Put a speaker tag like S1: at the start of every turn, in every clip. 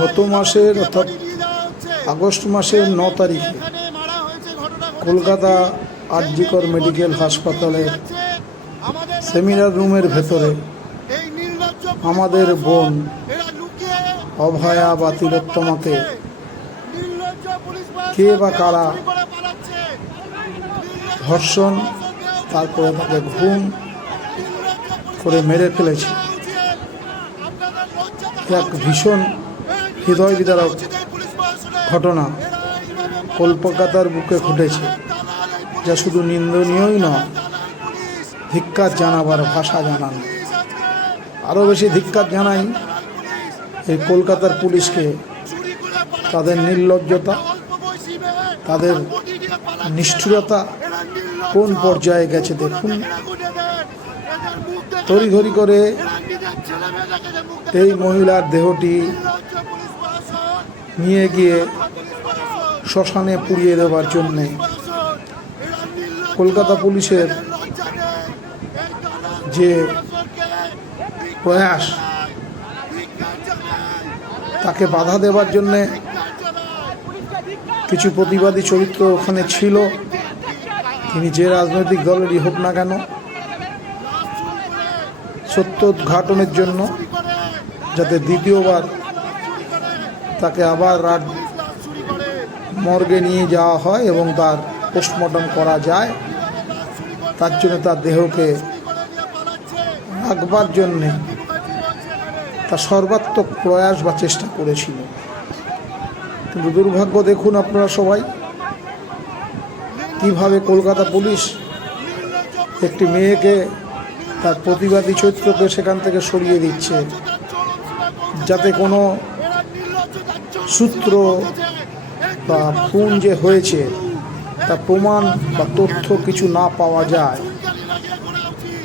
S1: গত মাসের অর্থাৎ আগস্ট মাসের ন তারিখে কলকাতা আরজিকর মেডিকেল হাসপাতালে সেমিনার রুমের ভেতরে আমাদের বোন অভয়া বা তিলোত্তমাকে কে বা কারা ধর্ষণ তারপরে তাকে ঘুম করে মেরে ফেলেছে। এক ভীষণ হৃদয় বিদারক ঘটনা কলকাতার বুকে ঘটেছে, যা শুধু নিন্দনীয়ই নয়, ধিক্কার জানাবার ভাষা জানান। আরও বেশি ধিক্কার জানাই, এই কলকাতার পুলিশকে তাদের নির্লজ্জতা, তাদের নিষ্ঠুরতা কোন পর্যায়ে গেছে দেখুন। তড়িঘড়ি করে এই মহিলার দেহটি নিয়ে গিয়ে শ্মশানে পুড়িয়ে দেওয়ার জন্যে কলকাতা পুলিশের যে প্রয়াস, তাকে বাধা দেওয়ার জন্যে কিছু প্রতিবাদী চরিত্র ওখানে ছিল। তিনি যে রাজনৈতিক দলেরই হোক না কেন সত্য উদ্ঘাটনের জন্য যাতে দ্বিতীয়বার তাকে আবার রাত মর্গে নিয়ে যাওয়া হয় এবং তার পোস্টমর্টম করা যায়, তার জন্য তার দেহকে রাখবার জন্যে তার সর্বাত্মক প্রয়াস বা চেষ্টা করেছিল। কিন্তু দুর্ভাগ্য দেখুন আপনারা সবাই, কীভাবে কলকাতা পুলিশ একটি মেয়েকে তার প্রতিবাদী চরিত্রকে সেখান থেকে সরিয়ে দিচ্ছে। যাতে কোনো সূত্র বা খুন যে হয়েছে তা প্রমাণ বা তথ্য কিছু না পাওয়া যায়।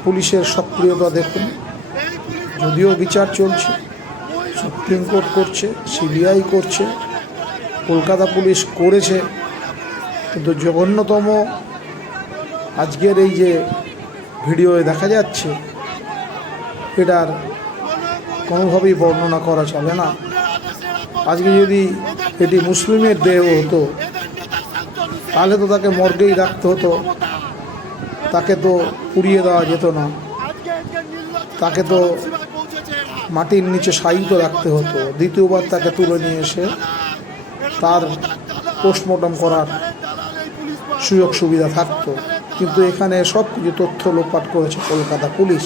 S1: পুলিশের সক্রিয়তা দেখুন। যদিও বিচার চলছে, সুপ্রিম কোর্ট করছে, সিবিআই করছে, কলকাতা পুলিশ করেছে, কিন্তু জঘন্যতম আজকের এই যে ভিডিওয়ে দেখা যাচ্ছে, এটার কোনোভাবেই বর্ণনা করা চলে না। আজকে যদি এটি মুসলিমের দেহ হতো, তাহলে তো তাকে মর্গেই রাখতে হতো। তাকে তো পুড়িয়ে দেওয়া যেত না। তাকে তো মাটির নিচে শায়িত রাখতে হতো। দ্বিতীয়বার তাকে তুলে নিয়ে এসে তার পোস্টমর্টম করার সুযোগ সুবিধা থাকতো। কিন্তু এখানে সব কিছু তথ্য লোপাট করেছে কলকাতা পুলিশ।